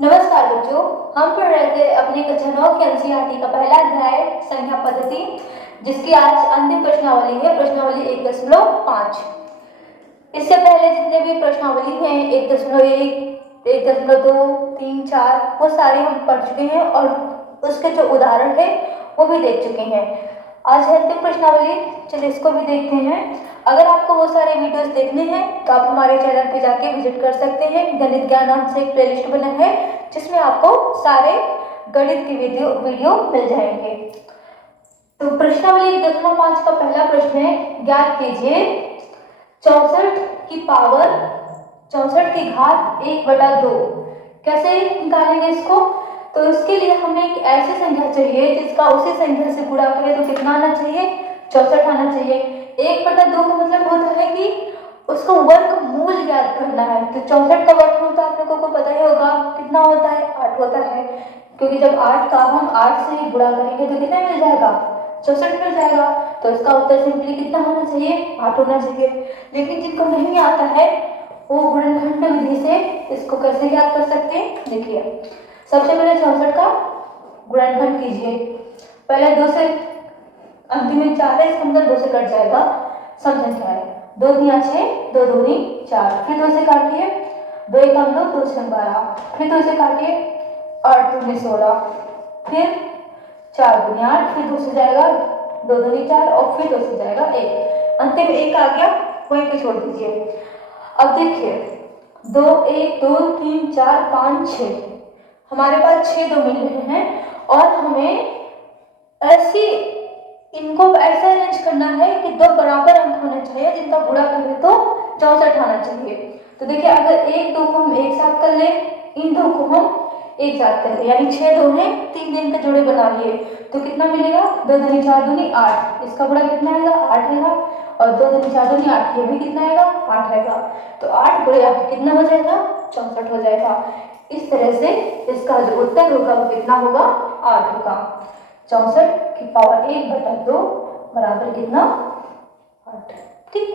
नमस्कार बच्चों, हम पढ़ रहे थे अपनी कक्षा 9 की एनसीईआरटी का पहला अध्याय संख्या पद्धति, जिसकी आज अंतिम प्रश्नावली है, प्रश्नावली 1.5। इससे पहले जितने भी प्रश्नावली हैं 1.1, 1.2, 3, 4 वो सारे हम पढ़ चुके हैं और उसके जो उदाहरण है वो भी देख चुके हैं। आज है अंतिम प्रश्नावली, चलिए इसको भी देखते हैं। अगर आपको वो सारे वीडियोस देखने हैं तो आप हमारे चैनल पे जाके विजिट कर सकते हैं। गणित ज्ञान नाम से एक प्लेलिस्ट बना है जिसमें आपको सारे गणित की वीडियो मिल जाएंगे। तो प्रश्नावली 1.5 का पहला प्रश्न है, ज्ञात कीजिए 64 की पावर 64 की घात 1/2। कैसे निकालेंगे इसको? तो इसके लिए हमें एक ऐसी संख्या चाहिए जिसका उसी संख्या से गुणा करें तो कितना आना चाहिए? 64 आना चाहिए। 1/2 का मतलब होता है कि उसको वर्गमूल ज्ञात करना है। तो 64 का वर्गमूल तो आप लोगों को पता ही होगा, कितना होता है? 8 होता है। क्योंकि जब 8 का हम 8 से ही गुणा करेंगे तो कितना मिल जाएगा? 64 मिल जाएगा। तो इसका उत्तर सिंपली कितना होना चाहिए? 8 होना चाहिए। लेकिन जिनको नहीं आता है वो गुणनखंड विधि से इसको कैसे ज्ञात कर सकते हैं? देखिए, सबसे पहले 64 का गुणनखंड कीजिए। पहले 2 से अंतिम में 4 है, इसका मतलब 2 से कट जाएगा। सम संख्या है 2 दिया 6, 2 दूनी 4, फिर 2 से काटिए, 2 एकम 2, 2 छह 12, फिर 2 से काटिए, 8 दूनी 16, फिर 4 दूनी 8, फिर 2 से जाएगा 2 दूनी 4 और फिर 2 से जाएगा 1। अंतिम 1 आ गया, वहीं पे छोड़ दीजिए। अब देखिए 2 1 2 3 4 5 6, हमारे पास 6 2 मिल रहे हैं और हमें ऐसी इनको ऐसा अरेंज करना है कि 2 बराबर अंक होने चाहिए जिनका गुणा करें तो 64 आना चाहिए। तो देखिए, अगर 1 2 को हम एक साथ कर ले, इन 2 को हम एक साथ कर ले, यानी 6 2 हैं, 3 दिन के जोड़े बना लिए तो कितना मिलेगा? 2 दूनी 4 दूनी 8, इसका गुणा कितना आएगा? 8 आएगा। और 2 दूनी 4 दूनी 8, ये भी कितना आएगा? 8 आएगा। तो 8 गुणे 8 कितना हो जाएगा? 64 हो जाएगा। इस तरह से इसका जो उत्तर होगा वो कितना होगा? 8 होगा। 64 की पावर 1/2 बराबर कितना? 8। ठीक।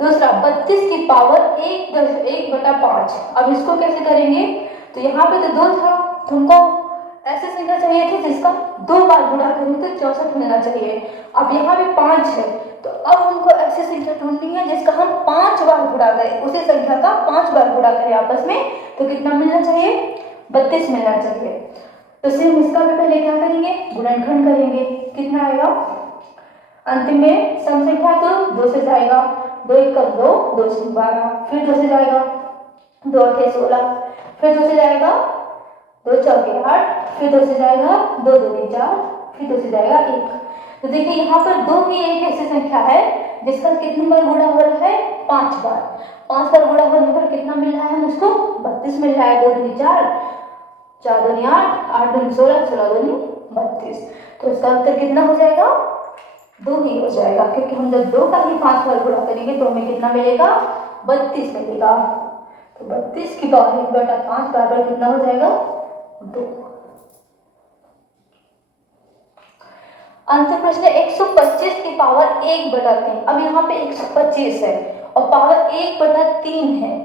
दूसरा 32 की पावर 1/5। अब इसको कैसे करेंगे? तो यहाँ पे तो 2 था, तुमको ऐसे संख्या चाहिए थी जिसका 2 बार गुणा करें तो 64 मिलना चाहिए। अब यहाँ पे 5 है, तो अब हमको ऐसी संख्या ढूंढनी है जिसका हम 5 बार गुणा करें, उसी संख्या का 5 बार गुणा करें आपस में, तो कितना मिलना चाहिए? 32 मिलना चाहिए। तो सेम इसका भी पहले क्या करेंगे? गुणनखंड करेंगे। कितना आएगा? अंतिम में सम संख्या तो 2 से जाएगा, 2 एकम 2, 2 छह 12, फिर 2 से जाएगा 2 अठे 16, फिर 2 से जाएगा 2 चौके 8, फिर 2 से जाएगा 2 दूनी 4, फिर 2 से जाएगा 1। तो देखिए यहाँ पर 2 ही एक ऐसी संख्या है जिसका कितनी बार गुणा हो रहा है? 5 बार। 5 बार गुणा होने पर कितना मिल रहा है मुझको? 32 मिल रहा है। 2 दूनी 4, 4 दूनी 8, 8 दूनी 16, 16 दूनी 32। तो इसका उत्तर कितना हो जाएगा? 2 ही हो जाएगा, क्योंकि हम जब 2 का ही 5 बार गुणा करेंगे तो हमें कितना मिलेगा? 32 मिलेगा। तो 32 की पावर 1/5 बराबर कितना हो जाएगा? 2। अंतिम प्रश्न 125 की पावर 1/3। अब यहाँ पे 125 है और पावर 1/3 है,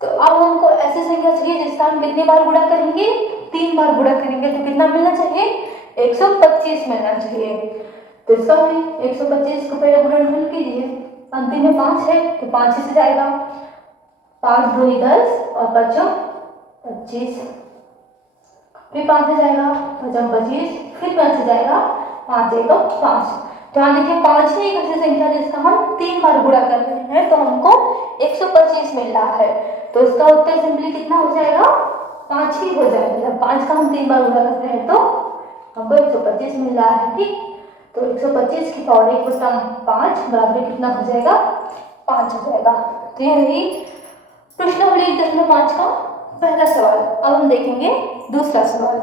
तो अब हमको ऐसी संख्या चाहिए जिसका हम कितनी बार गुणा करेंगे? 3 बार गुणा करेंगे। तो कितना मिलना चाहिए? 125 मिलना चाहिए। तो इसका भी 125 को पहले गुणनखंड कीजिए। अंतिम में 5 है तो 5 से जाएगा, 5 दूनी 10 और 5 25, फिर 5 से जाएगा 5 25, फिर 5 से जाएगा 5 1 5। ध्यान देखिए 5 ही एक ऐसी संख्या जिसका हम 3 बार गुणा कर रहे हैं तो हमको 125 मिल रहा है। तो इसका उत्तर सिंपली कितना हो जाएगा? 5 ही हो जाएगा। जब 5 का हम 3 बार गुणा कर रहे हैं तो हमको 125 मिल रहा है। ठीक। तो 125 की पावर 1/5 बराबर कितना हो जाएगा? 5 हो जाएगा। तो ये रही प्रश्नावली 1.5 का पहला सवाल। अब हम देखेंगे दूसरा सवाल।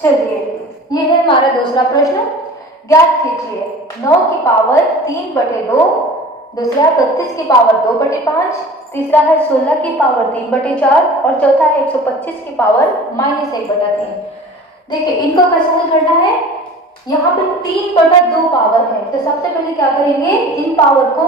चलिए, ये है हमारा दूसरा प्रश्न। ज्ञात कीजिए 9 की पावर 3/2, दूसरा 32 की पावर 2/5, तीसरा है 16 की पावर 3/4 और चौथा है 125 की पावर -1/3। देखिए इनको कैसे हल करना है? यहाँ पे 3/2 पावर है, तो सबसे पहले क्या करेंगे? इन पावर को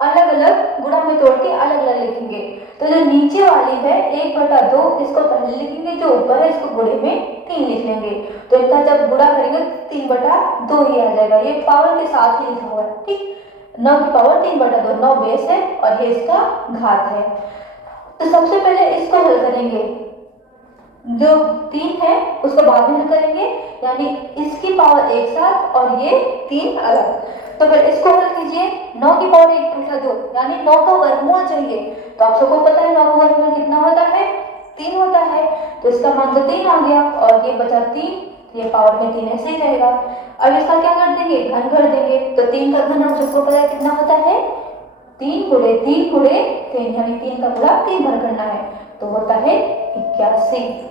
अलग अलग गुणा में तोड़ के अलग अलग लिखेंगे। तो जो नीचे वाली है 1/2 इसको पहले लिखेंगे, जो ऊपर है इसको गुणे में 3 लिख लेंगे। तो इनका जब गुणा करेंगे 3/2 ही आ जाएगा। ये पावर के साथ ही लिखा हुआ है, ठीक। 9 की पावर 3/2, 9 बेस है और ये इसका घात है। तो सबसे पहले इसको हल करेंगे, जो 3 है उसको बाद में हल करेंगे, यानी इसकी पावर एक साथ और ये 3 अलग। तो फिर इसको हल कीजिए। 9 की पावर 1/2 यानी 9 का वर्गमूल चाहिए। तो आप सबको पता है 9 का वर्गमूल कितना होता है, 3 होता है। तो इसका मान तो 3 आ गया और ये बचा 3, ये पावर में 3 ऐसे ही रहेगा। अब इसका क्या कर देंगे, घन कर देंगे। तो 3 का घन हम सबको पता है कितना होता है, 3 गुणे 3 गुणे 3, यानी 3 का गुणा 3 बार करना है, तो होता है 81।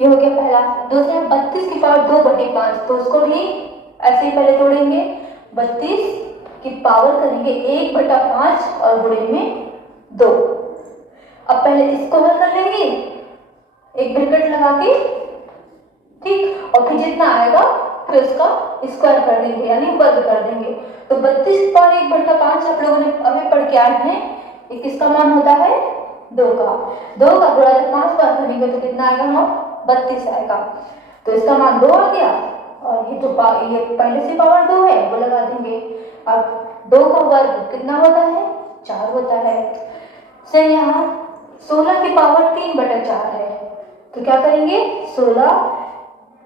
ये हो गया पहला। दूसरा 32 की पावर 2/5, तो उसको भी ऐसे ही पहले तोड़ेंगे। 32 की पावर करेंगे 1/5 और गुणे में 2। अब पहले इसको हल कर लेंगे एक ब्रैकेट लगा के, ठीक, और फिर जितना आएगा फिर उसका स्क्वायर कर देंगे यानी वर्ग कर देंगे। तो 32 की पावर 1/5 आप लोगों ने अभी पढ़ के आए हैं, ये किसका मान होता है, 2 का। 2 का गुणा जब 5 बार करेंगे तो कितना आएगा, हम 32 आएगा। तो इसका मान 2 आ गया और ये जो ये पहले से पावर 2 है वो लगा देंगे। अब 2 का वर्ग कितना होता है, 4 होता है। से यहाँ 16 की पावर 3/4 है, तो क्या करेंगे 16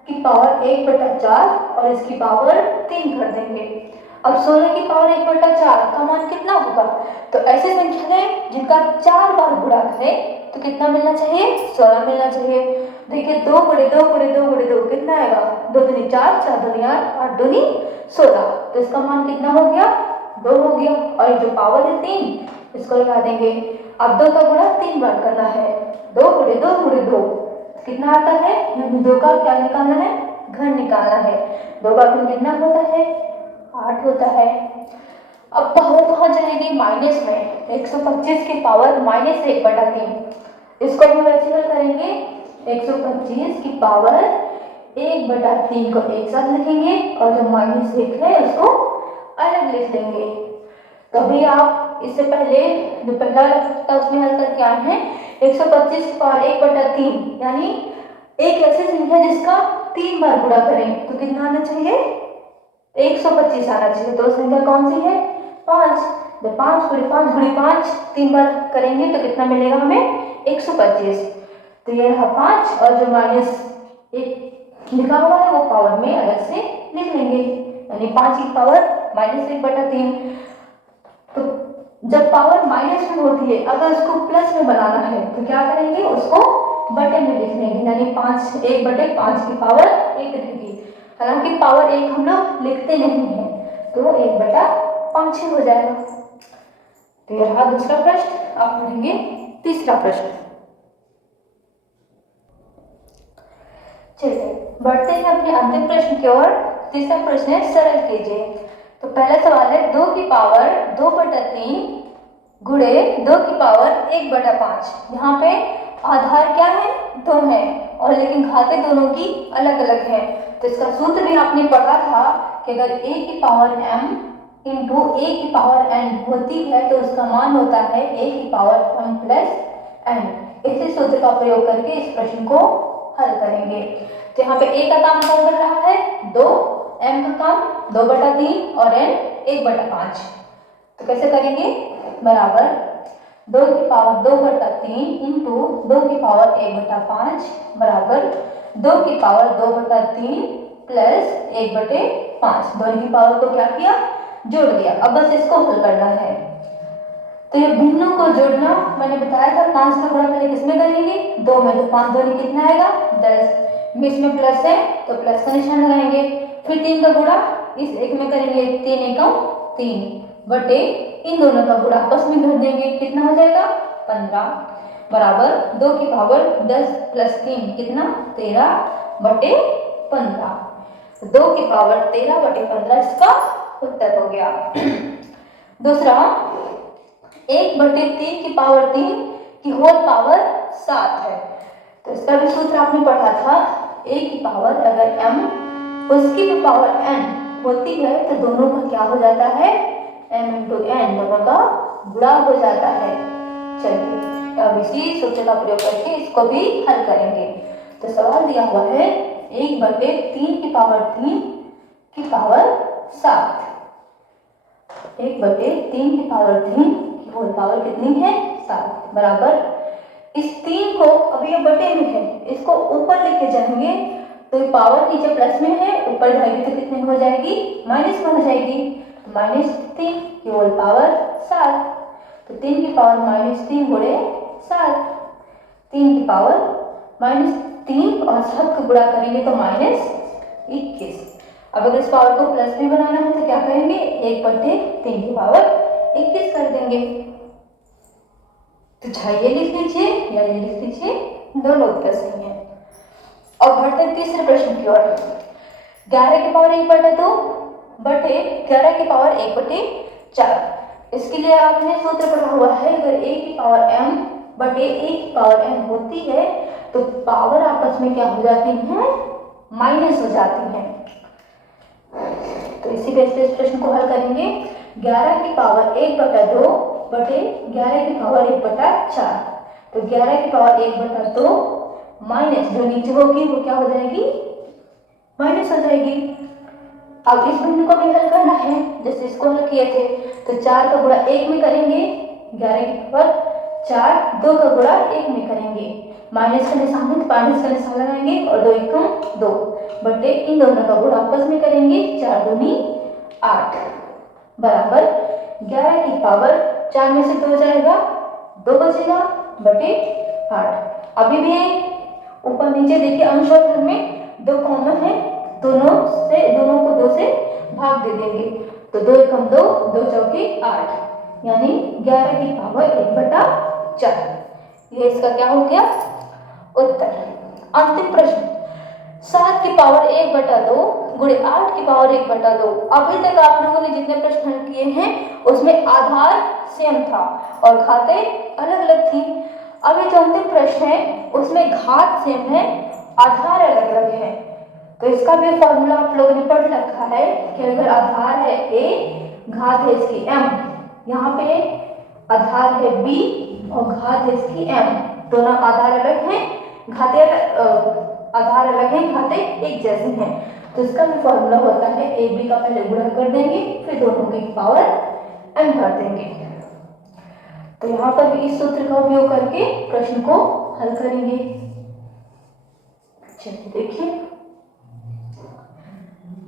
की पावर 1/4 और इसकी पावर 3 कर देंगे। अब 16 की पावर 1/4 का मान कितना होगा, तो ऐसे संख्या है जिनका 4 बार गुणा करें तो कितना मिलना चाहिए, 16 मिलना चाहिए। देखिए 2 गुणे 2 गुणे 2 गुणे 2 कितना आएगा, 2 दूनी 4, 4 दूनी 8, 8 दूनी 16। तो इसका मान कितना हो गया, 2 हो गया। और जो पावर है 3 इसको लगा देंगे। अब 2 का गुणा 3 बार करना है, 2 गुणे 2 गुणे 2 कितना आता है, यानी 2 का क्या निकालना है, घन निकालना है। 2 का घन कितना होता है, 8 होता है। अब पावर कहाँ जाएगी, माइनस में। 125 की पावर -1/3, इसको हम वैसे हल करेंगे। 125 की पावर 1/3 को एक साथ लिखेंगे और जो -1 है उसको अलग लिख लेंगे। तो अभी आप इससे पहले जो पहला था उसमें हल करके आए हैं। 125 की पावर 1/3 यानी एक ऐसी संख्या जिसका 3 बार गुणा करें तो कितना आना चाहिए, 125 आना चाहिए। तो संख्या कौन सी है, 5। जब 5 गुणे 5 गुणे 5 3 बार करेंगे तो कितना मिलेगा हमें, 125। तो ये रहा 5 और जो -1 लिखा हुआ है वो पावर में अलग से लिख लेंगे, यानी 5 की पावर -1/3। तो जब पावर माइनस में होती है अगर उसको प्लस में बनाना है तो क्या करेंगे, उसको बटे में लिख लेंगे, यानी 5 1/5 की पावर 1 रहेगी। हालांकि पावर 1 हम लोग लिखते नहीं हैं तो 1/5 ही हो जाएगा। तो ये रहा दूसरा प्रश्न। आप पढ़ेंगे तीसरा प्रश्न। चलिए बढ़ते हैं अपने अंतिम प्रश्न की ओर। तीसरा प्रश्न है सरल कीजिए। तो पहला सवाल है 2 की पावर 2/3 गुणे 2 की पावर 1/5। यहाँ पे आधार क्या है, 2 है और लेकिन घातें दोनों की अलग अलग है। तो इसका सूत्र भी आपने पढ़ा था कि अगर a की पावर m इंटू a की पावर n होती है तो उसका मान होता है a की पावर m प्लस n। इसी सूत्र का प्रयोग करके इस प्रश्न को हल करेंगे। तो यहाँ पे a का काम कौन कर रहा है, 2, m का काम 2/3 और n 1/5। तो कैसे करेंगे, बराबर 2 की पावर 2/3 इंटू 2 की पावर 1/5 बराबर 2 की पावर 2/3 प्लस 1/5। दोनों की पावर को क्या किया, जोड़ दिया। अब बस इसको हल करना है। तो ये भिन्नों को जोड़ना मैंने बताया था, 5 का गुणा पहले किसमें करेंगे, 2 में। तो 5 दूनी कितना आएगा, 10। इसमें प्लस है तो प्लस का निशान लगाएंगे। फिर 3 का गुणा इस एक में करेंगे, 3 एकम 3 बटे इन दोनों का गुणा आपस में कर देंगे, कितना हो जाएगा 15 बराबर 2 की पावर 10 प्लस 3 कितना 13/15। 2 की पावर 13/15 इसका उत्तर हो गया। दूसरा 1/3 की पावर 3 की होल पावर 7 है। तो इसका भी सूत्र आपने पढ़ा था, a की पावर अगर m उसकी भी पावर n होती है तो दोनों का क्या हो जाता है, m इंटू n दोनों का गुणा हो जाता है। चलिए अब इसी सूत्र का प्रयोग करके इसको भी हल करेंगे। तो सवाल दिया हुआ है 1/3 की पावर 3 की पावर 7। 1/3 की पावर 3 की होल पावर कितनी है 7 बराबर इस 3 को अभी ये बटे में है, इसको ऊपर लेके जाएंगे तो पावर नीचे प्लस में है, ऊपर जाएगी तो कितने में हो जाएगी माइनस में हो जाएगी। तो -3 की होल पावर 7। तो 3 की पावर -3 गुणे 7, 3 की पावर -3 और 7 को गुणा करेंगे तो -21। अब अगर इस पावर को प्लस में बनाना है तो क्या करेंगे 1/3 की पावर 21 कर देंगे। तो चाहे ये लिख लीजिए या ये लिख लीजिए, दोनों उत्तर सही है। और बढ़ते तीसरे प्रश्न की ओर। 11 की पावर 1/2 बटे 11 की पावर 1/4। इसके लिए आपने सूत्र पढ़ा हुआ है, अगर a की पावर m बटे a की पावर n होती है तो पावर आपस में क्या हो जाती है माइनस हो जाती है। तो इसी बेस पे इस प्रश्न को हल करेंगे। 11 की पावर 1/2 बटे 11 की पावर 1/4। तो 11 की पावर 1/2 माइनस जो नीचे होगी वो क्या हो जाएगी माइनस हो जाएगी। अब इस बिंदु को भी हल करना है जैसे इसको हल किए थे। तो 4 का गुणा 1 में करेंगे, 11 की पावर 4, 2 का गुणा 1 में करेंगे, माइनस का निशान है तो माइनस का निशान लगाएंगे और 2 × 2 बटे इन दोनों का गुणा आपस में करेंगे, 4 दूनी 8 बराबर 11 की पावर 4 में से 2 जाएगा, 2 बचेगा बटे 8। अभी भी ऊपर नीचे देखिए अंश और हर में 2 कॉमन है, दोनों को 2 से भाग दे देंगे। तो 2 × 2 2 चौके 8 यानी 11 की पावर 1/4। ये इसका क्या हो गया उत्तर। अंतिम प्रश्न 7 की पावर 1/2 गुणे 8 की पावर 1/2। अभी तक आप लोगों ने जितने प्रश्न हल किए हैं उसमें आधार सेम था और घातें अलग अलग थी। अभी जो अंतिम प्रश्न है उसमें घात सेम है, आधार अलग अलग है। तो इसका भी फॉर्मूला आप लोगों ने पढ़ रखा है कि अगर आधार है a, घात है इसकी m, यहाँ पे आधार है b और घात है इसकी m, दोनों आधार अलग हैं, आधार अलग है, घातें एक जैसी हैं। तो इसका भी फॉर्मूला होता है a b का पहले गुणा कर देंगे फिर दोनों की पावर m कर देंगे। तो यहाँ पर भी इस सूत्र का उपयोग करके प्रश्न को हल करेंगे। चलिए देखिए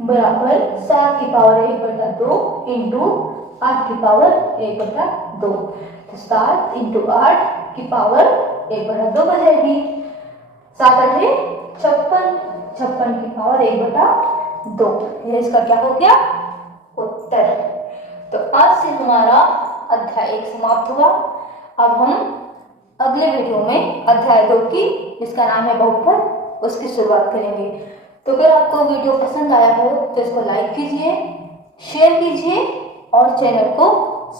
बराबर 7 की पावर 1/2 इंटू 8 की पावर 1/2। तो 7 × 8 की पावर 1/2 बचेगी, 7 × 8 = 56, 56 की पावर 1/2। ये इसका क्या हो गया उत्तर। तो आज से हमारा अध्याय 1 समाप्त हुआ। अब हम अगले वीडियो में अध्याय 2 की, जिसका नाम है बहुपद, उसकी शुरुआत करेंगे। तो अगर आपको वीडियो पसंद आया हो तो इसको लाइक कीजिए, शेयर कीजिए और चैनल को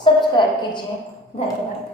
सब्सक्राइब कीजिए। धन्यवाद।